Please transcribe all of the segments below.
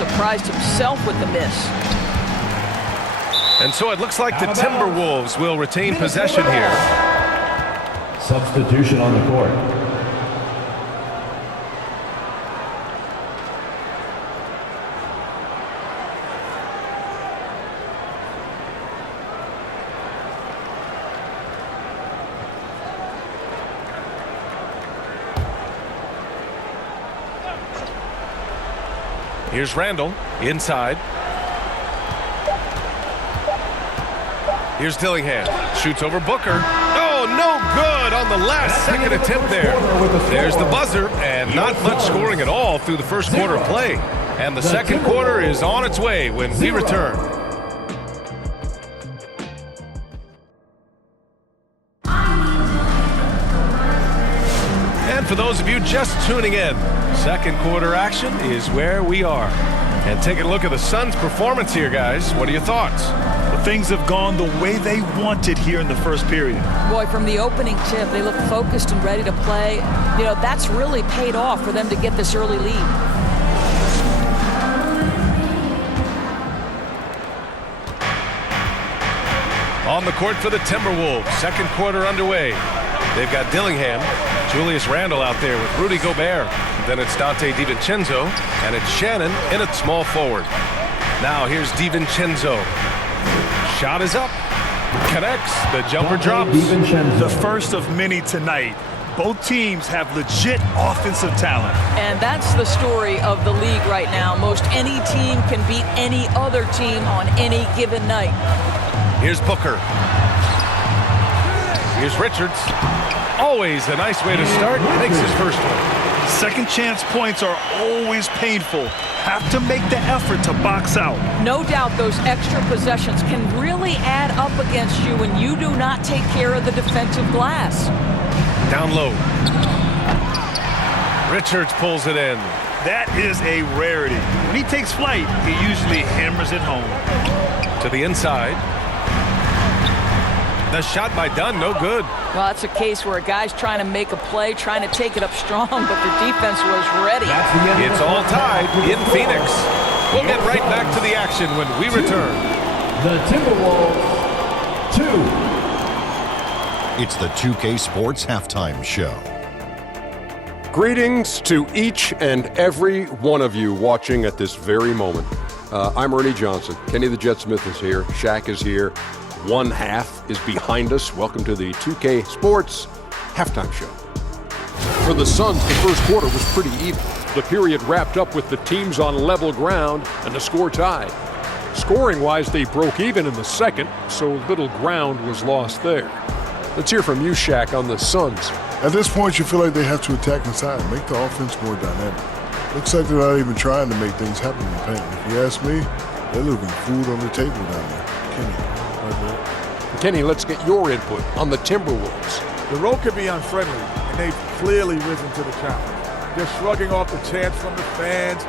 surprised himself with the miss. And so it looks like the Timberwolves will retain possession here. Substitution on the court. Here's Randle inside. Here's Dillingham. Shoots over Booker. Oh, no good on the last second attempt there. There's the buzzer, and not much scoring at all through the first quarter of play. And the second quarter is on its way when we return. And for those of you just tuning in, second quarter action is where we are. And taking a look at the Suns' performance here, guys. What are your thoughts? Well, things have gone the way they wanted here in the first period. Boy, from the opening tip, they look focused and ready to play. You know, that's really paid off for them to get this early lead. On the court for the Timberwolves. Second quarter underway. They've got Dillingham, Julius Randle out there with Rudy Gobert. Then it's Dante DiVincenzo, and it's Shannon in at small forward. Now here's DiVincenzo. Shot is up. Connects. The jumper drops. The first of many tonight. Both teams have legit offensive talent. And that's the story of the league right now. Most any team can beat any other team on any given night. Here's Booker. Here's Richards. Always a nice way to start. Makes his first one. Second chance points are always painful. Have to make the effort to box out. No doubt those extra possessions can really add up against you when you do not take care of the defensive glass. Down low. Richards pulls it in. That is a rarity. When he takes flight, he usually hammers it home. To the inside. The shot by Dunn, no good. Well, that's a case where a guy's trying to make a play, trying to take it up strong, but the defense was ready. It's all tied in Phoenix. We'll get right back to the action when we return. The Timberwolves 2. It's the 2K Sports Halftime Show. Greetings to each and every one of you watching at this very moment. I'm Ernie Johnson. Kenny the Jet Smith is here. Shaq is here. One half is behind us. Welcome to the 2K Sports Halftime Show. For the Suns, the first quarter was pretty even. The period wrapped up with the teams on level ground and the score tied. Scoring-wise, they broke even in the second, so little ground was lost there. Let's hear from you, Shaq, on the Suns. At this point, you feel like they have to attack inside, make the offense more dynamic. Looks like they're not even trying to make things happen in the paint. If you ask me, they're leaving food on the table down there. Kenny, let's get your input on the Timberwolves. The road can be unfriendly, and they've clearly risen to the challenge. They're shrugging off the chants from the fans.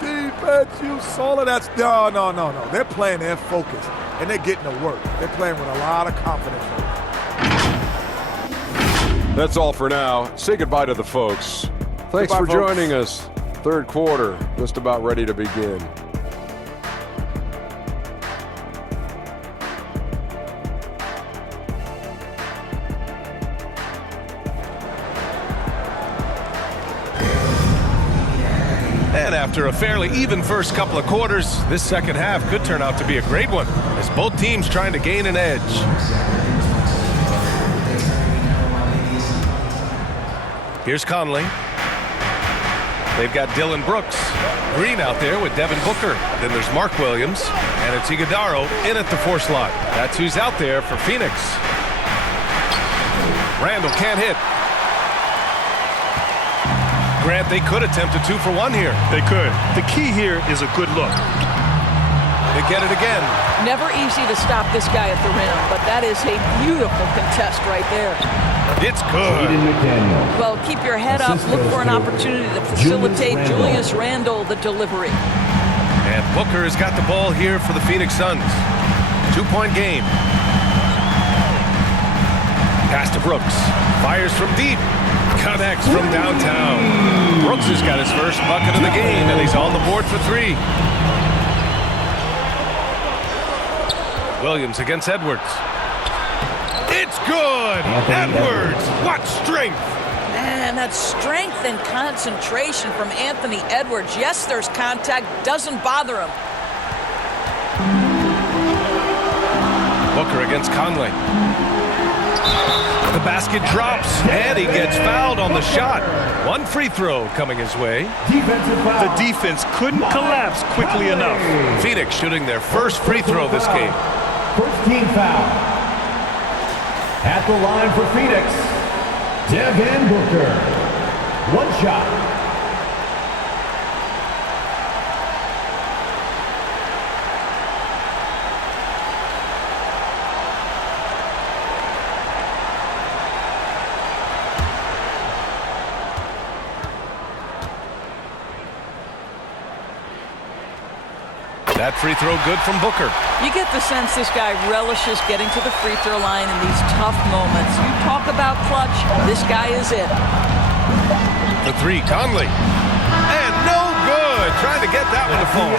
Defense, you solid. That's no. They're playing their focus, and they're getting to work. They're playing with a lot of confidence. That's all for now. Say goodbye to the folks. Thanks for joining us. Third quarter, just about ready to begin. And after a fairly even first couple of quarters, this second half could turn out to be a great one, as both teams trying to gain an edge. Here's Conley. They've got Dylan Brooks. Green out there with Devin Booker. Then there's Mark Williams, and it's Iguodaro in at the 4 slot. That's who's out there for Phoenix. Randle can't hit. Grant, they could attempt a 2-for-1 here. They could. The key here is a good look. They get it again. Never easy to stop this guy at the rim, but that is a beautiful contest right there. It's good. Well, keep your head up. Look for an opportunity to facilitate Julius Randle the delivery. And Booker has got the ball here for the Phoenix Suns. 2-point game. Pass to Brooks. Fires from deep. connects from downtown. Brooks has got his first bucket of the game, and he's on the board for 3. Williams against Edwards. It's good! Edwards! What strength! Man, that strength and concentration from Anthony Edwards. Yes, there's contact. Doesn't bother him. Booker against Conley. The basket drops, and he gets fouled on the shot. 1 free throw coming his way. The defense couldn't collapse quickly enough. Phoenix shooting their first free throw this game. First team foul. At the line for Phoenix, Devin Booker. 1 shot. That free throw good from Booker. You get the sense this guy relishes getting to the free throw line in these tough moments. You talk about clutch, this guy is it. The 3, Conley. And no good. Trying to get that one to fall.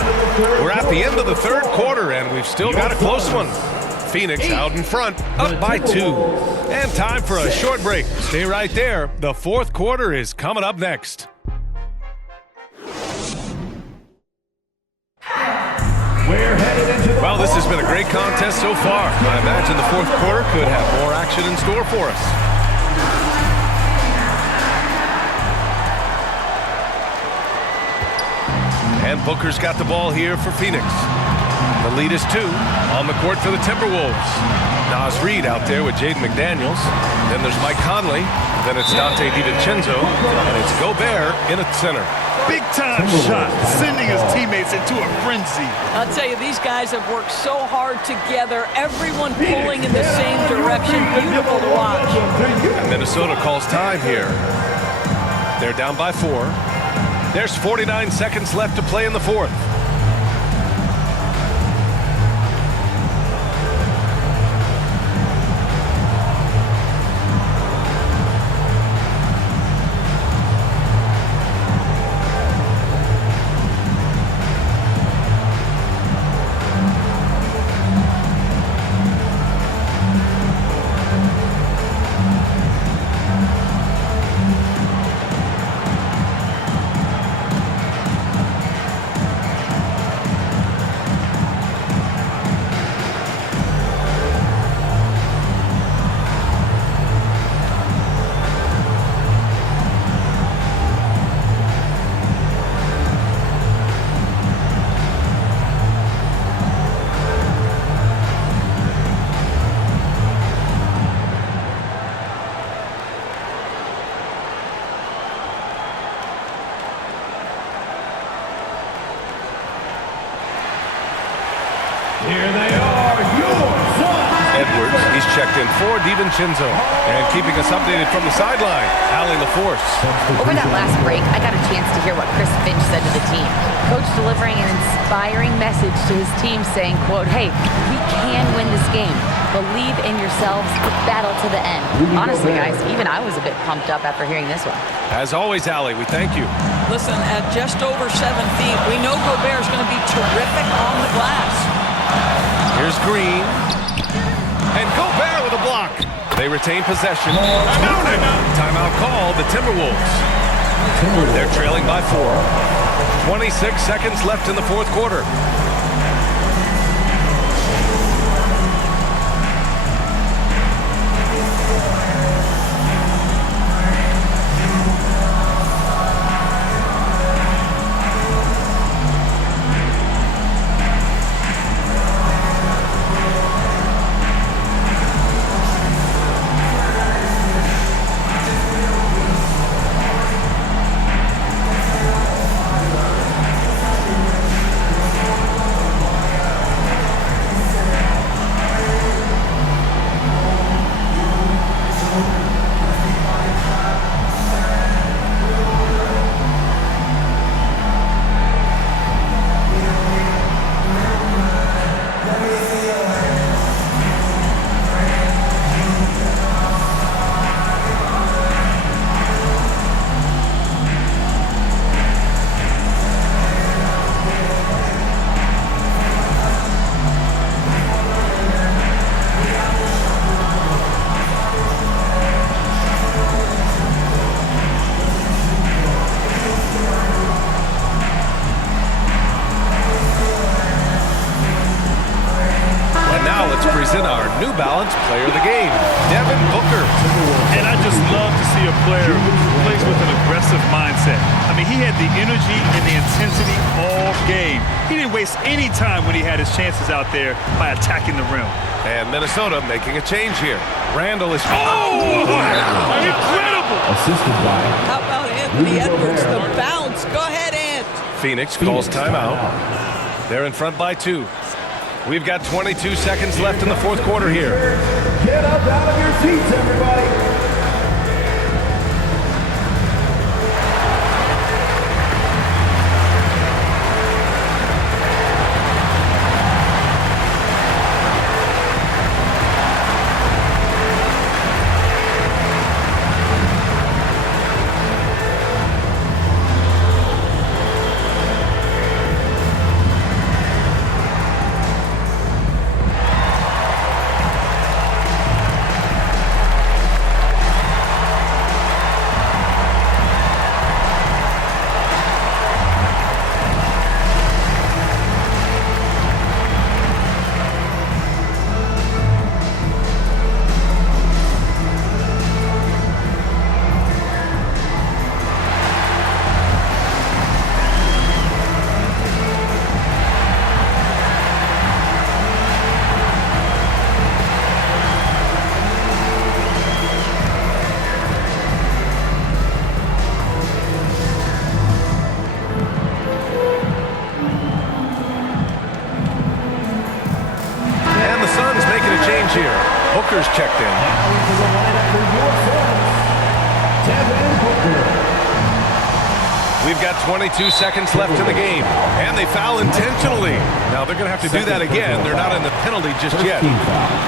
We're at the end of the 3rd quarter, and we've still got a close one. Phoenix out in front, up by 2. And time for a short break. Stay right there. The 4th quarter is coming up next. Well, this has been a great contest so far. I imagine the 4th quarter could have more action in store for us. And Booker's got the ball here for Phoenix. The lead is 2 on the court for the Timberwolves. Nas Reed out there with Jaden McDaniels. Then there's Mike Conley. Then it's Donte DiVincenzo. And it's Gobert in at center. Big-time shot, sending his teammates into a frenzy. I'll tell you, these guys have worked so hard together. Everyone pulling in the same direction. Beautiful to watch. And Minnesota calls time here. They're down by 4. There's 49 seconds left to play in the 4th. Here they are, your sons. Edwards, he's checked in for DiVincenzo. And keeping us updated from the sideline, Allie LaForce. Over that last break, I got a chance to hear what Chris Finch said to the team. Coach delivering an inspiring message to his team saying, quote, hey, we can win this game. Believe in yourselves, battle to the end. Honestly, guys, even I was a bit pumped up after hearing this one. As always, Allie, we thank you. Listen, at just over 7 feet, we know Gobert's going to be terrific on the glass. Here's Green. And Gobert with a block. They retain possession. Timeout called, the Timberwolves. They're trailing by 4. 26 seconds left in the 4th quarter. in our New Balance Player of the Game, Devin Booker. And I just love to see a player who plays with an aggressive mindset. I mean, he had the energy and the intensity all game. He didn't waste any time when he had his chances out there by attacking the rim. And Minnesota making a change here. Randle is... Oh! Incredible! Assisted by. How about Anthony Edwards? The bounce. Go ahead, Ant. Phoenix calls timeout. They're in front by 2. We've got 22 seconds left in the fourth quarter here. Get up out of your seats, everybody. Booker's checked in. We've got 22 seconds left in the game, and they foul intentionally. Now they're going to have to do that again. They're not in the penalty just yet.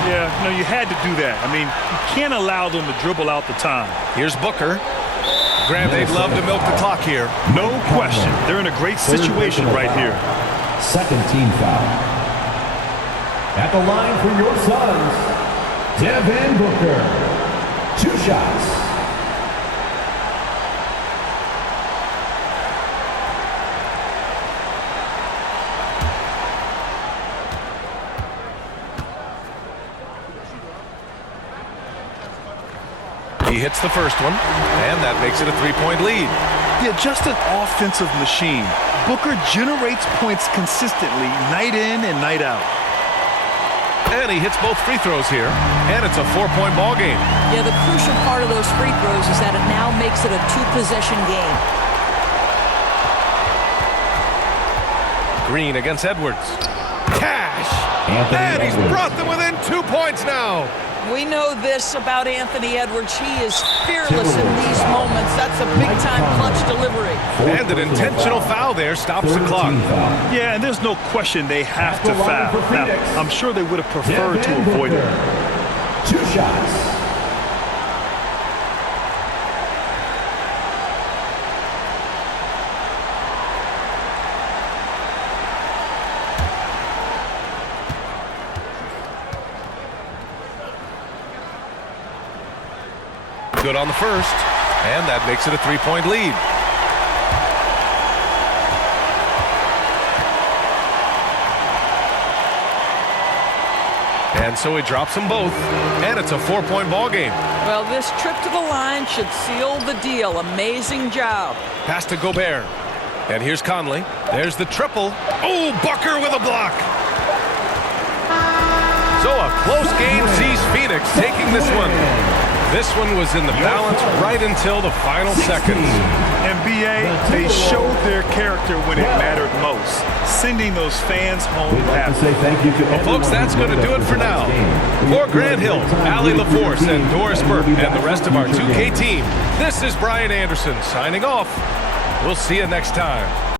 Yeah, no, you had to do that. I mean, you can't allow them to dribble out the time. Here's Booker. Grant, they'd love to milk the clock here. No question. They're in a great situation right here. Second team foul. At the line for your Suns, Devin Booker. 2 shots. He hits the first one, and that makes it a 3-point lead. Yeah, just an offensive machine. Booker generates points consistently, night in and night out. And he hits both free throws here, and it's a 4-point ball game. Yeah, the crucial part of those free throws is that it now makes it a 2-possession game. Green against Edwards. Cash! And he's brought them within 2 points now. We know this about Anthony Edwards. He is fearless in these moments. That's a big-time clutch delivery. And an intentional foul there stops the clock. Yeah, and there's no question they have to foul. Now, I'm sure they would have preferred to avoid it. 2 shots. Good on the first, and that makes it a 3-point lead. And so he drops them both, and it's a 4-point ball game. Well, this trip to the line should seal the deal. Amazing job. Pass to Gobert. And here's Conley. There's the triple. Oh, Booker with a block. So a close game sees Phoenix taking this one. This one was in the balance right until the final seconds. And B.A., they showed their character when it mattered most, sending those fans home happy. Well, folks, that's going to do it for now. For Grant Hill, Allie LaForce, and Doris Burke, and the rest of our 2K team, this is Brian Anderson signing off. We'll see you next time.